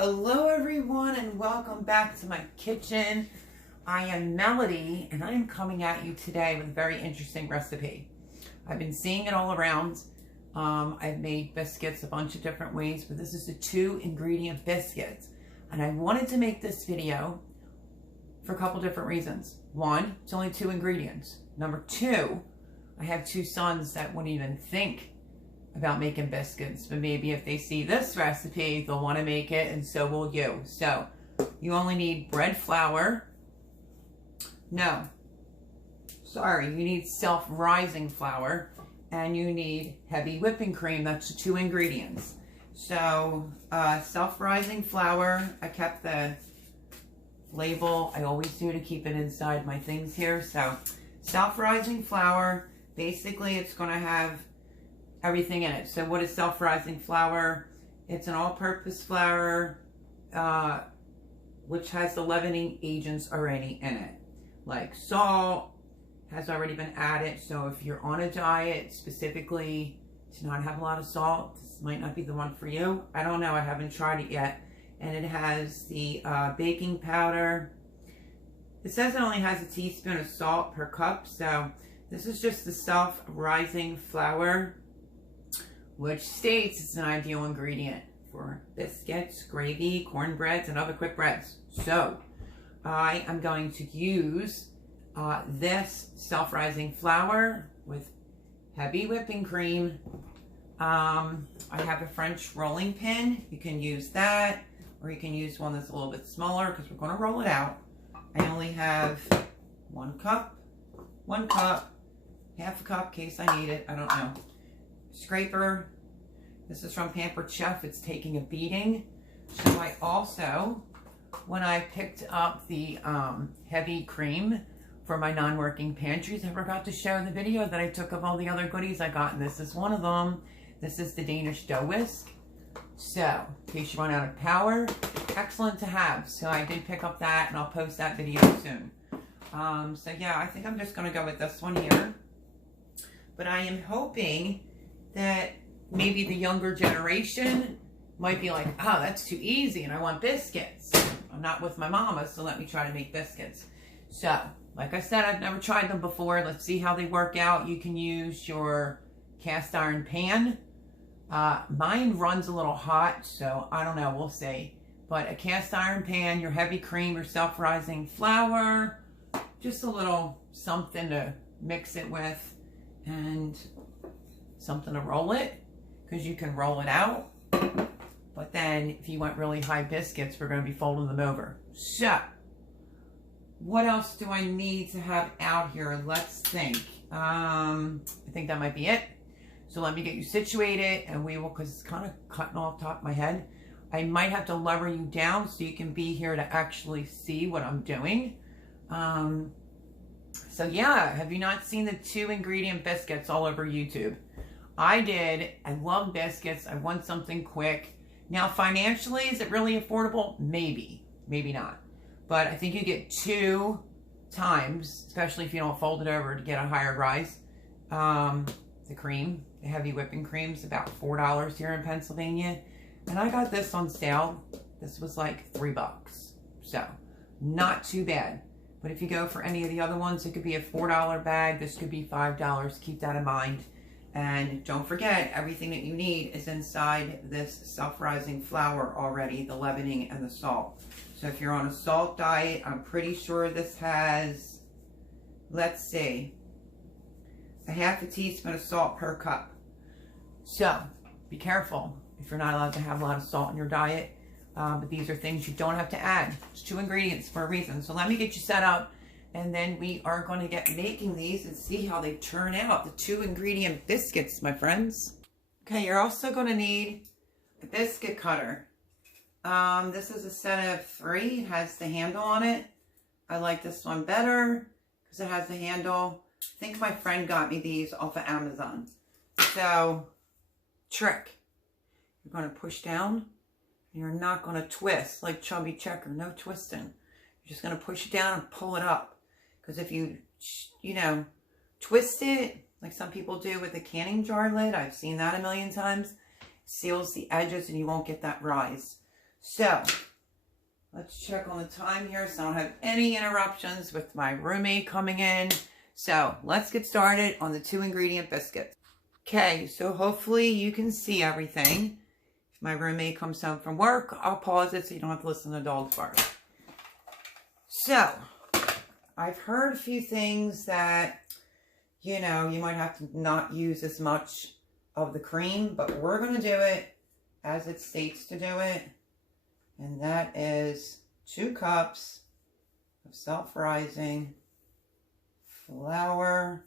Hello everyone and welcome back to my kitchen. I am Melody and I am coming at you today with a very interesting recipe. I've been seeing it all around. I've made biscuits a bunch of different ways, but this is the 2 ingredient biscuits. And I wanted to make this video for a couple different reasons. One, it's only 2 ingredients. Number 2, I have 2 sons that wouldn't even think about making biscuits, but maybe if they see this recipe, they'll want to make it, and so will you. So you only need bread flour. No, sorry, you need self-rising flour, and you need heavy whipping cream. That's the 2 ingredients. So self-rising flour, I kept the label. I always do to keep it inside my things here. So self-rising flour, basically it's going to have everything in it. So what is self-rising flour? It's an all-purpose flour which has the leavening agents already in it. Like salt has already been added. So if you're on a diet specifically to not have a lot of salt, this might not be the one for you. I don't know. I haven't tried it yet. And it has the baking powder. It says it only has a teaspoon of salt per cup. So this is just the self-rising flour, which states it's an ideal ingredient for biscuits, gravy, cornbreads, and other quick breads. So I am going to use this self-rising flour with heavy whipping cream. I have a French rolling pin. You can use that, or you can use one that's a little bit smaller because we're going to roll it out. I only have 1 cup, half a cup in case I need it. I don't know. Scraper. This is from Pampered Chef. It's taking a beating. So I also, when I picked up the heavy cream for my non-working pantries, I forgot to show the video that I took of all the other goodies I got, and this is one of them. This is the Danish dough whisk. So in case you run out of power, excellent to have. So I did pick up that, and I'll post that video soon. So yeah, I think I'm just going to go with this one here. But I am hoping that maybe the younger generation might be like, oh, that's too easy and I want biscuits. I'm not with my mama, so let me try to make biscuits. So, like I said, I've never tried them before. Let's see how they work out. You can use your cast iron pan. Mine runs a little hot, so I don't know, we'll see. But a cast iron pan, your heavy cream, your self-rising flour, just a little something to mix it with, and something to roll it, because you can roll it out. But then if you want really high biscuits, we're going to be folding them over. So what else do I need to have out here? Let's think. I think that might be it. So let me get you situated, and we will, because it's kind of cutting off the top of my head. I might have to lower you down so you can be here to actually see what I'm doing. So yeah, have you not seen the 2 ingredient biscuits all over YouTube? I did. I love biscuits. I want something quick. Now, financially, is it really affordable? Maybe. Maybe not. But I think you get 2 times, especially if you don't fold it over to get a higher rise. The cream, the heavy whipping cream, is about $4 here in Pennsylvania. And I got this on sale. This was like $3. So, not too bad. But if you go for any of the other ones, it could be a $4 bag. This could be $5. Keep that in mind. And don't forget, everything that you need is inside this self-rising flour already, the leavening and the salt. So if you're on a salt diet, I'm pretty sure this has, let's see, a half a teaspoon of salt per cup. So be careful if you're not allowed to have a lot of salt in your diet. But these are things you don't have to add. It's 2 ingredients for a reason. So let me get you set up, and then we are going to get making these and see how they turn out. The 2 ingredient biscuits, my friends. Okay, you're also going to need a biscuit cutter. This is a set of 3. It has the handle on it. I like this one better because it has the handle. I think my friend got me these off of Amazon. So, trick. You're going to push down. You're not going to twist like chubby checker. No twisting. You're just going to push it down and pull it up. Because if you twist it, like some people do with a canning jar lid, I've seen that a million times, seals the edges and you won't get that rise. So let's check on the time here so I don't have any interruptions with my roommate coming in. So let's get started on the 2 ingredient biscuits. Okay, so hopefully you can see everything. If my roommate comes home from work, I'll pause it so you don't have to listen to the dogs bark. So I've heard a few things that, you know, you might have to not use as much of the cream, but we're going to do it as it states to do it. And that is 2 cups of self-rising flour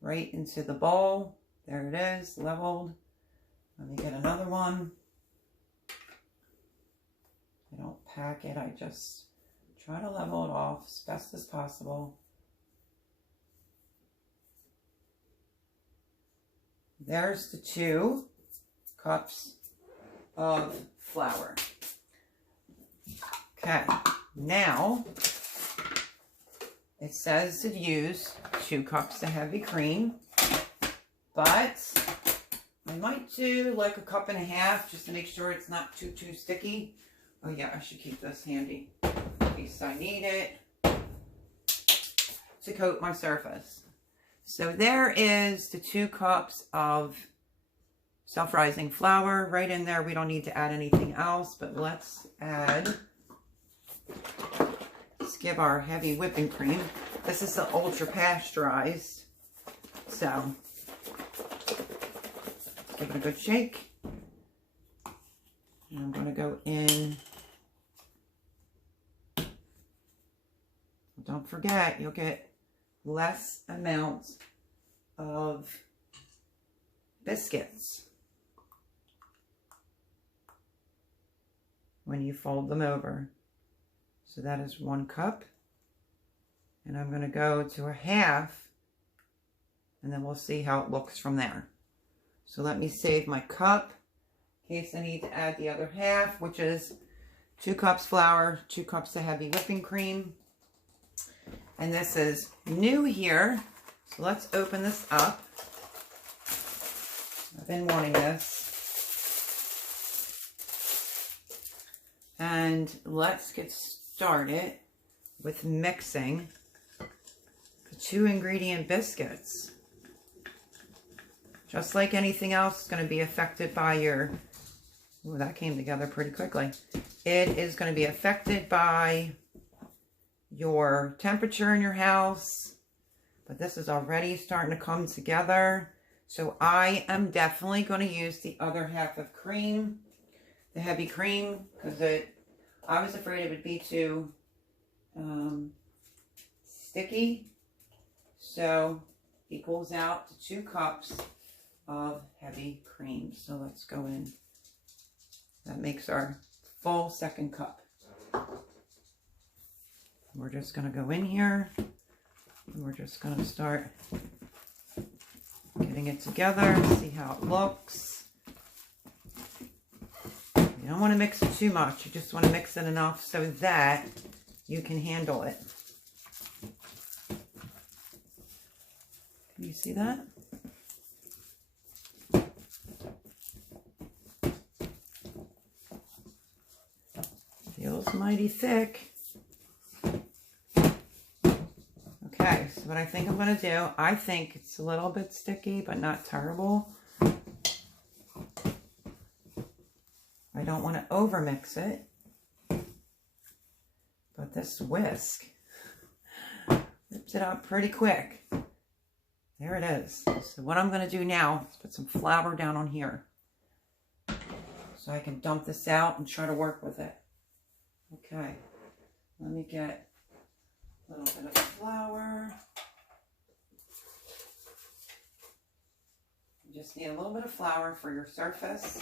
right into the bowl. There it is, leveled. Let me get another one. I don't pack it, I just try to level it off as best as possible. There's the 2 cups of flour. Okay, now it says to use 2 cups of heavy cream, but I might do like 1.5 cups just to make sure it's not too sticky. Oh yeah, I should keep this handy in case I need it to coat my surface. So there is the 2 cups of self-rising flour right in there. We don't need to add anything else, but let's give our heavy whipping cream. This is the ultra pasteurized. So give it a good shake. And I'm going to go in. Don't forget, you'll get less amount of biscuits when you fold them over. So that is 1 cup. And I'm going to go to 1/2, and then we'll see how it looks from there. So let me save my cup in case I need to add the other 1/2, which is 2 cups flour, 2 cups of heavy whipping cream. And this is new here. So let's open this up. I've been wanting this. And let's get started with mixing the 2 ingredient biscuits. Just like anything else, it's going to be affected by your, oh, that came together pretty quickly. It is going to be affected by your temperature in your house, but this is already starting to come together. So I am definitely going to use the other 1/2 of cream, the heavy cream, because I was afraid it would be too sticky. So equals out to 2 cups of heavy cream. So let's go in. That makes our full 2nd cup. We're just going to go in here and we're just going to start getting it together, see how it looks. You don't want to mix it too much. You just want to mix it enough so that you can handle it. Can you see that? Feels mighty thick. Okay, so what I think I'm going to do, I think it's a little bit sticky, but not terrible. I don't want to over mix it, but this whisk whips it out pretty quick. There it is. So what I'm going to do now is put some flour down on here so I can dump this out and try to work with it. Okay, let me get a little bit of flour. You just need a little bit of flour for your surface.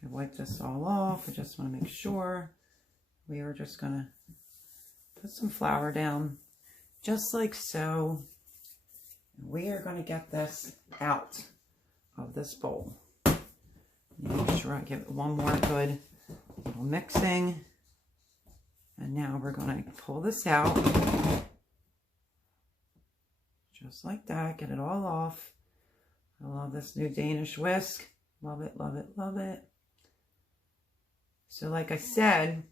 I wipe this all off. I just want to make sure. We are just going to put some flour down just like so. We are going to get this out of this bowl. Make sure I give it one more good little mixing. And now we're going to pull this out. Just like that. Get it all off. I love this new Danish whisk. Love it, love it, love it. So like I said,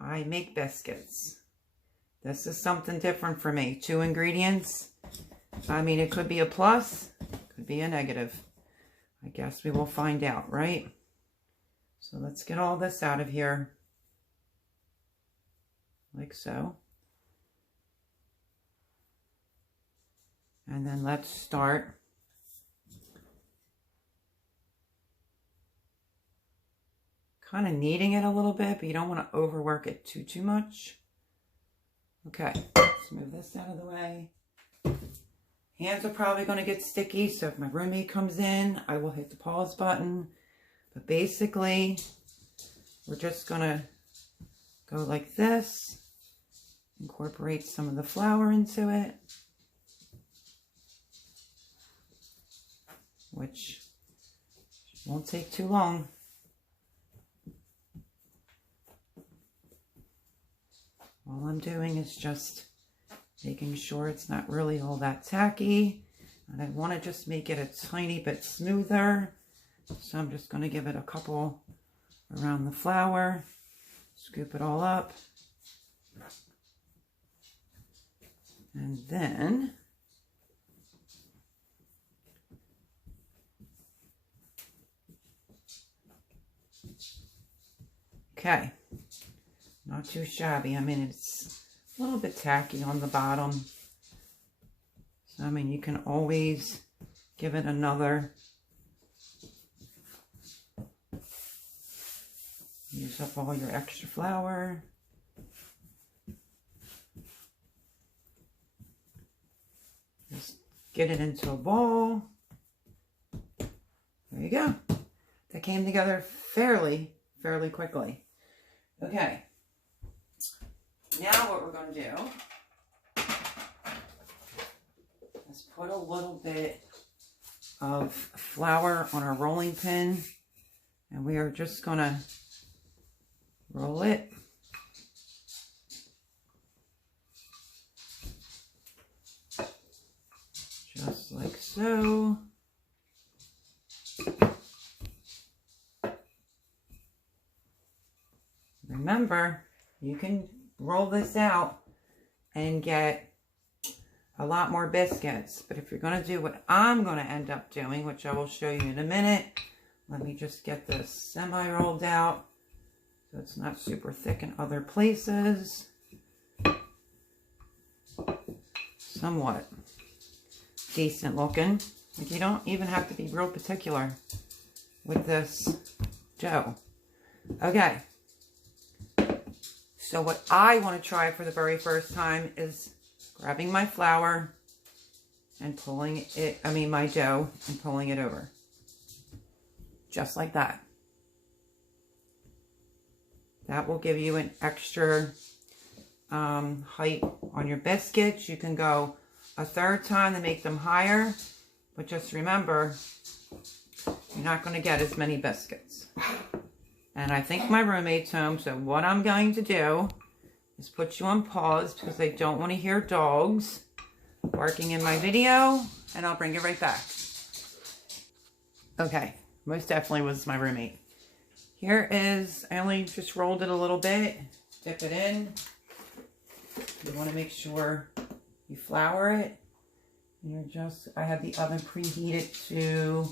I make biscuits. This is something different for me. 2 ingredients. I mean, it could be a plus, could be a negative. I guess we will find out, right? So let's get all this out of here. Like so. And then let's start kind of kneading it a little bit, but you don't want to overwork it too much. Okay, let's move this out of the way. Hands are probably going to get sticky, so if my roommate comes in, I will hit the pause button. But basically, we're just going to go like this, incorporate some of the flour into it, which won't take too long. All I'm doing is just making sure it's not really all that tacky. And I want to just make it a tiny bit smoother. So I'm just going to give it a couple around the flour. Scoop it all up. And then okay. Not too shabby. I mean, it's a little bit tacky on the bottom. So, I mean, you can always give it another. Use up all your extra flour. Just get it into a ball. There you go. That came together fairly quickly. Okay. Now what we're going to do is put a little bit of flour on our rolling pin, and we are just going to roll it. Just like so. Remember, you can roll this out and get a lot more biscuits. But if you're going to do what I'm going to end up doing, which I will show you in a minute, let me just get this semi-rolled out so it's not super thick in other places. Somewhat decent looking. Like, you don't even have to be real particular with this dough. Okay. So what I want to try for the very first time is grabbing my flour and pulling it, my dough, and pulling it over. Just like that. That will give you an extra height on your biscuits. You can go a third time to make them higher, but just remember, you're not going to get as many biscuits. And I think my roommate's home, so what I'm going to do is put you on pause because I don't want to hear dogs barking in my video, and I'll bring you right back. Okay, most definitely was my roommate. Here is, I only just rolled it a little bit, dip it in. You want to make sure you flour it. I have the oven preheated to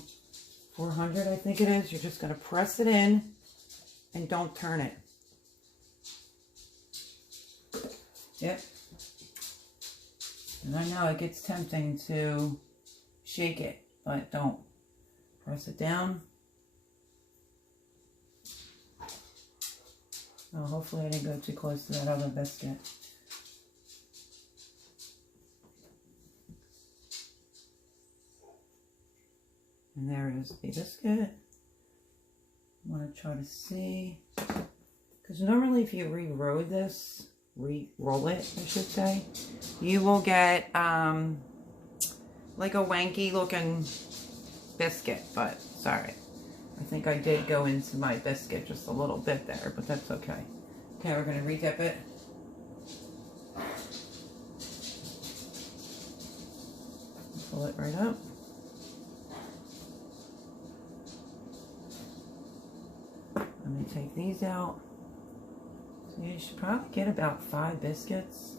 400, I think it is. You're just going to press it in. And don't turn it. Yep. And I know it gets tempting to shake it, but don't. Press it down. Oh, hopefully I didn't go too close to that other biscuit. And there is the biscuit. I want to try to see, because normally if you re-roll it, I should say, you will get like a wanky looking biscuit, but sorry. I think I did go into my biscuit just a little bit there, but that's okay. Okay, we're going to re-dip it. Pull it right up. I'm going to take these out. So you should probably get about 5 biscuits.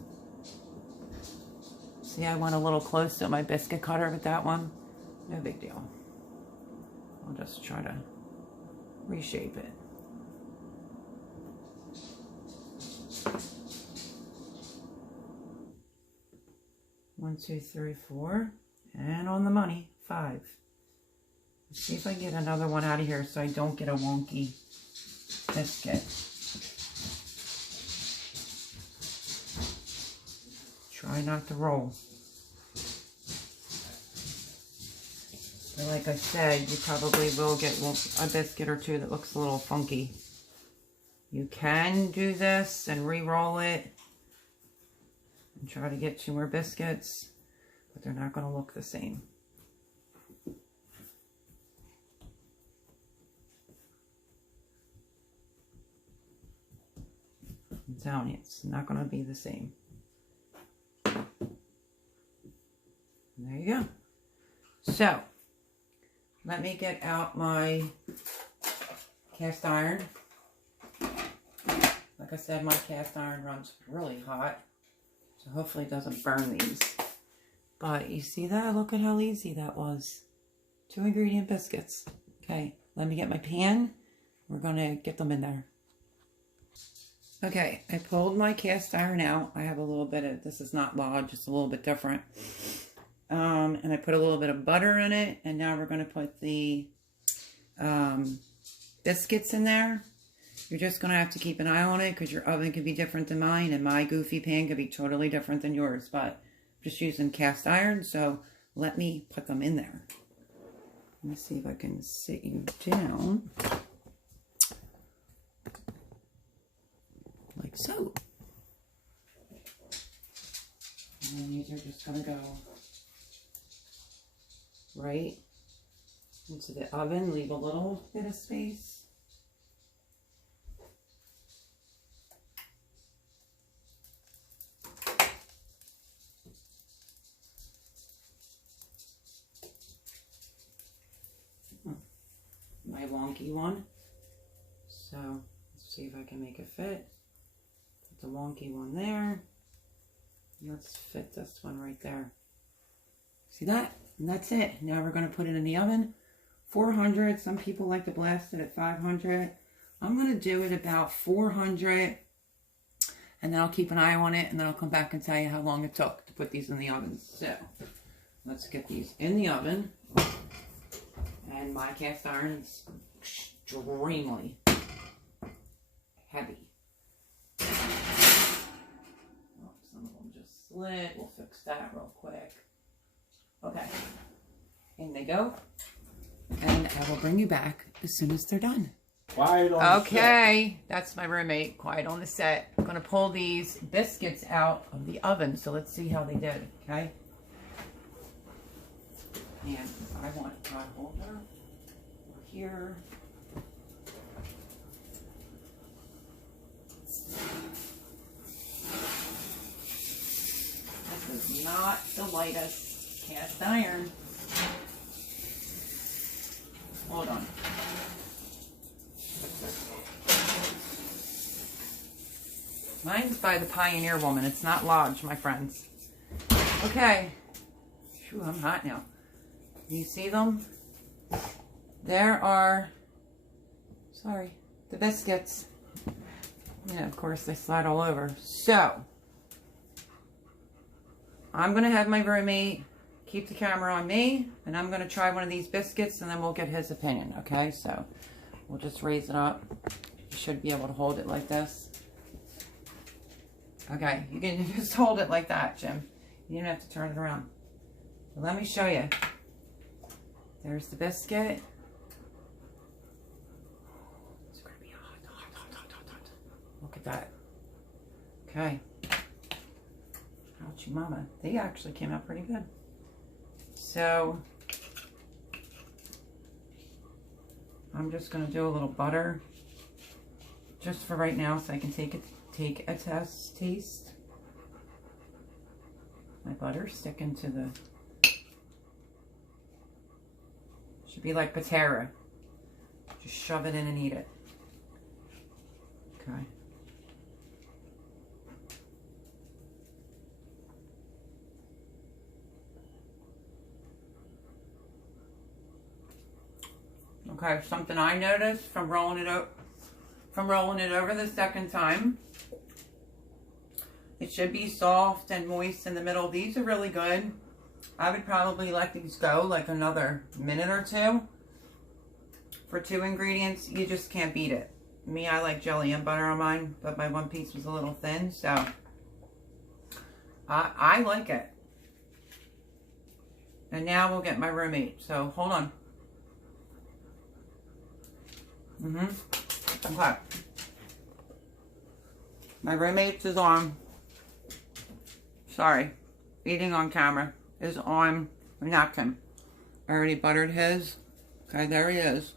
See, I went a little close to my biscuit cutter with that one. No big deal. I'll just try to reshape it. One, two, three, 4. And on the money, 5. Let's see if I can get another one out of here so I don't get a wonky biscuit. Try not to roll. But like I said, you probably will get a biscuit or 2 that looks a little funky. You can do this and re-roll it and try to get 2 more biscuits, but they're not going to look the same. I'm telling you, it's not going to be the same. There you go. So, let me get out my cast iron. Like I said, my cast iron runs really hot, so hopefully it doesn't burn these. But you see that? Look at how easy that was. 2 ingredient biscuits. Okay, let me get my pan. We're going to get them in there. Okay, I pulled my cast iron out. I have a little bit of, this is not lodge, it's a little bit different. And I put a little bit of butter in it, and now we're going to put the biscuits in there. You're just going to have to keep an eye on it because your oven could be different than mine, and my goofy pan could be totally different than yours, but I'm just using cast iron, so let me put them in there. Let me see if I can sit you down. Like so. And then these are just going to go right into the oven. Leave a little bit of space. My wonky one. So let's see if I can make it fit. Put the wonky one there. Let's fit this one right there. See that? And that's it. Now we're going to put it in the oven. 400. Some people like to blast it at 500. I'm going to do it about 400. And then I'll keep an eye on it. And then I'll come back and tell you how long it took to put these in the oven. So let's get these in the oven. And my cast iron is extremely heavy. Oh, some of them just slid. We'll fix that real quick. Okay. In they go. And I will bring you back as soon as they're done. Quiet on the set. Okay. That's my roommate. Quiet on the set. I'm going to pull these biscuits out of the oven. So let's see how they did. Okay. And I want a pot holder over here. This is not the lightest cast iron. Hold on. Mine's by the Pioneer Woman. It's not Lodge, my friends. Okay. Phew, I'm hot now. You see them? There are, sorry, the biscuits. Yeah, of course, they slide all over. So, I'm going to have my roommate keep the camera on me, and I'm going to try one of these biscuits, and then we'll get his opinion, okay? So, we'll just raise it up. You should be able to hold it like this. Okay, you can just hold it like that, Jim. You don't have to turn it around. So let me show you. There's the biscuit. It's going to be hot. Look at that. Okay. Ouchie mama. They actually came out pretty good. So, I'm just going to do a little butter. Just for right now, so I can take a taste. My butter's sticking to the... Should be like Patera. Just shove it in and eat it. Okay. Okay, something I noticed from rolling it over the second time. It should be soft and moist in the middle. These are really good. I would probably let these go like another minute or two. For 2 ingredients, you just can't beat it. Me, I like jelly and butter on mine, but my one piece was a little thin, so I like it. And now we'll get my roommate. So hold on. Okay. My roommate's is on. Sorry. Eating on camera. Is on a napkin. I already buttered his. Okay, there he is.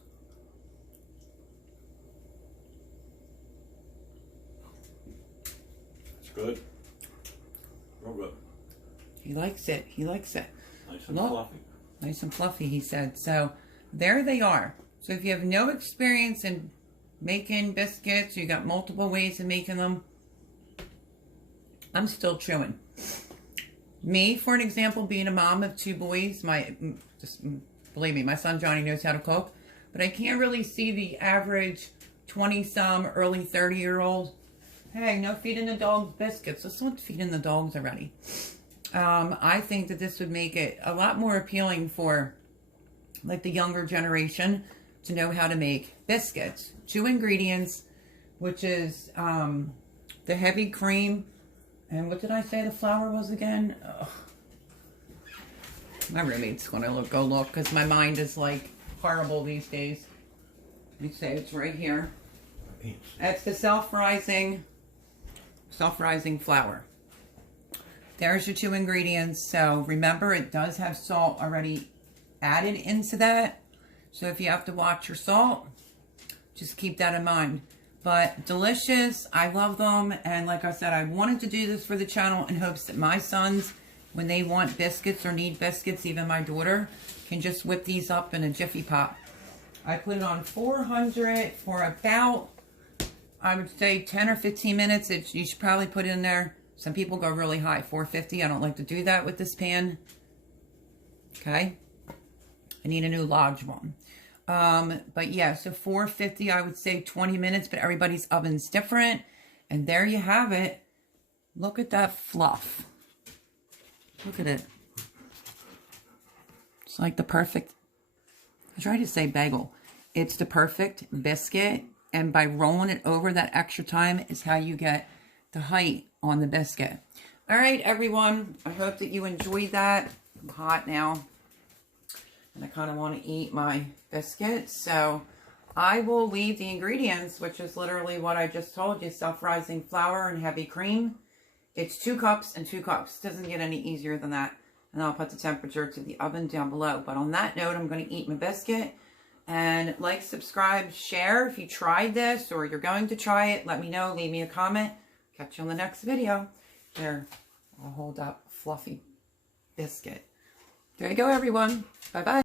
It's good. Real good. He likes it. He likes it. Nice and fluffy. Nice and fluffy, he said. So, there they are. So, if you have no experience in making biscuits, you got multiple ways of making them, I'm still chewing. Me, for an example, being a mom of 2 boys, just believe me, my son Johnny knows how to cook, but I can't really see the average 20-some, early 30-year-old. Hey, no feeding the dogs biscuits. Let's not feeding the dogs already. I think that this would make it a lot more appealing for like the younger generation to know how to make biscuits. 2 ingredients, which is the heavy cream. And what did I say the flour was again? Ugh. My roommate's going to go look because my mind is like horrible these days. Let me say it's right here. It's the self-rising flour. There's your 2 ingredients. So remember, it does have salt already added into that. So if you have to watch your salt, just keep that in mind. But delicious. I love them. And like I said, I wanted to do this for the channel in hopes that my sons, when they want biscuits or need biscuits, even my daughter, can just whip these up in a Jiffy Pop. I put it on 400 for about, I would say 10 or 15 minutes. You should probably put it in there. Some people go really high, 450. I don't like to do that with this pan. Okay. I need a new large one. But yeah, so 450, I would say 20 minutes, but everybody's oven's different. And there you have it. Look at that fluff. Look at it. It's like the perfect, I tried to say bagel. It's the perfect biscuit. And by rolling it over that extra time is how you get the height on the biscuit. All right, everyone. I hope that you enjoyed that. I'm hot now. And I kind of want to eat my biscuits. So I will leave the ingredients, which is literally what I just told you. Self-rising flour and heavy cream. It's 2 cups and 2 cups. Doesn't get any easier than that. And I'll put the temperature to the oven down below. But on that note, I'm going to eat my biscuit. And like, subscribe, share if you tried this or you're going to try it. Let me know. Leave me a comment. Catch you on the next video. There, I'll hold up fluffy biscuit. There you go, everyone. Bye-bye.